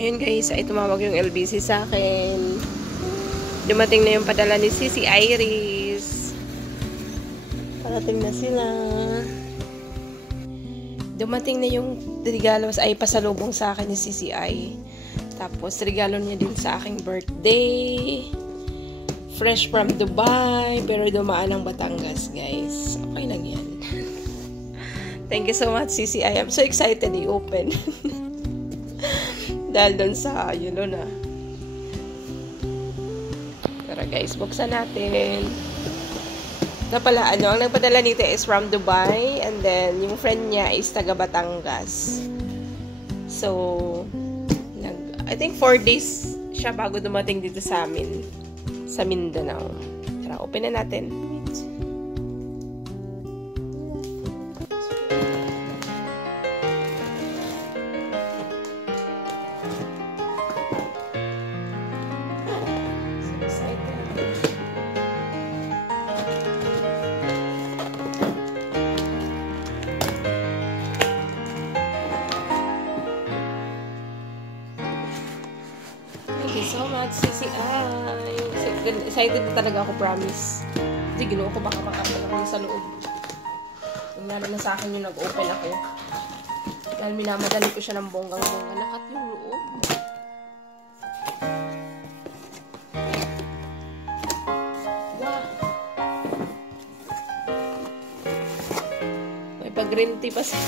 Ayun guys, ay tumawag yung LBC sa akin. Dumating na yung padala ni Sisi Iris. Parating na sila. Dumating na yung regalo ay pasalubong sa akin ni Sisi I. Tapos regalo niya din sa aking birthday. Fresh from Dubai, pero dumaan ng Batangas, guys. Okay lang yan. Thank you so much, Sisi I. I'm so excited i-open. Dahil doon sa, you know na. Tara guys, buksan natin. Na pala, ang nagpadala nito is from Dubai. And then, yung friend niya is taga Batangas. So, I think 4 days siya bago dumating dito sa amin. Sa Mindanao. Tara, open na natin. Thank you so much, Sisi I. Excited na talaga ako, promise. Hindi, ginawa ko baka makapala sa loob. Tingnan na sa akin yung nag-open ako. Dahil minamadali ko siya ng bonggang-bongga. Nakat yung loob. Wow! May pag-green tea pa siya.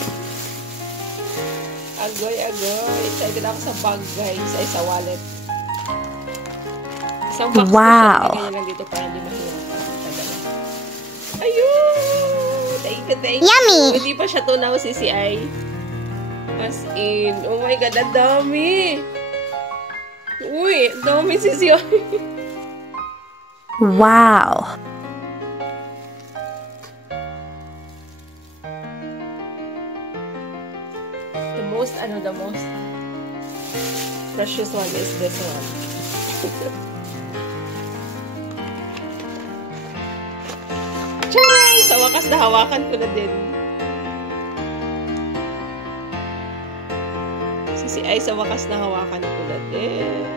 Agoy. Excited ako sa bag, guys. Ay, sa wallet. Isang box wow! Ko siya. Lang dito para hindi mahirap. Ayun! Thank you. Yummy! Hindi pa siya tunaw, Sisi I. As in, oh my God, ang dami! Uy, ang dami, Sisi I. Wow! The most precious one is this one. Charay! Sa wakas na hawakan ko na din. Sisi I, sa wakas na hawakan ko na din.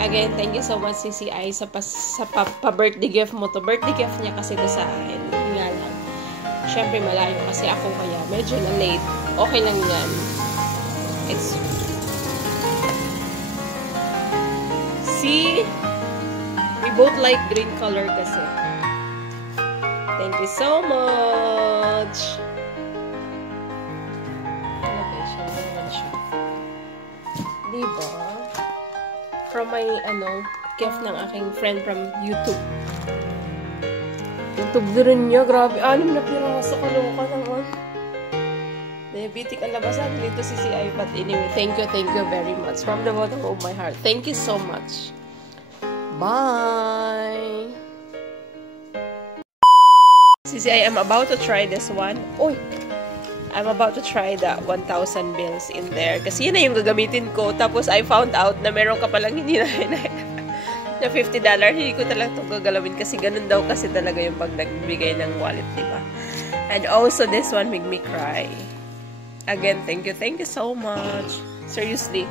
Again, thank you so much, Sisi I, sa pa-birthday gift mo to. Birthday gift niya kasi to sa akin. Nga lang. Siyempre, malayo kasi ako kaya medyo na late. Okay lang yan. See? We both like green color kasi. Thank you so much! Nalagay siya. Naman siya. Diba? From my, gift ng aking friend from YouTube. YouTube din niya. Grabe. 6 na piraso. Kaloka naman. Diabetic ang labasan nito, Sisi I. But anyway, thank you very much. From the bottom of my heart. Thank you so much. Bye! Sisi I, I'm about to try this one. Uy! I'm about to try the 1,000 bills in there. Kasi yun na yung gagamitin ko. Tapos I found out na meron ka palang hindi na na $50. Hindi ko talaga ito gagalawin kasi ganun daw kasi talaga yung pag nagbigay ng wallet, diba? And also, this one made me cry. Again, thank you so much. Seriously.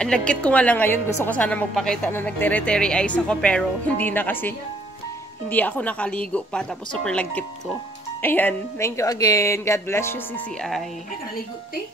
Ang lagkit ko nga lang ngayon. Gusto ko sana magpakita na nag-teary eyes ako pero hindi na kasi. Hindi ako nakaligo pa tapos super lagkit ko. Ayan. Thank you again. God bless you, Sisi I. Nakaligo, te.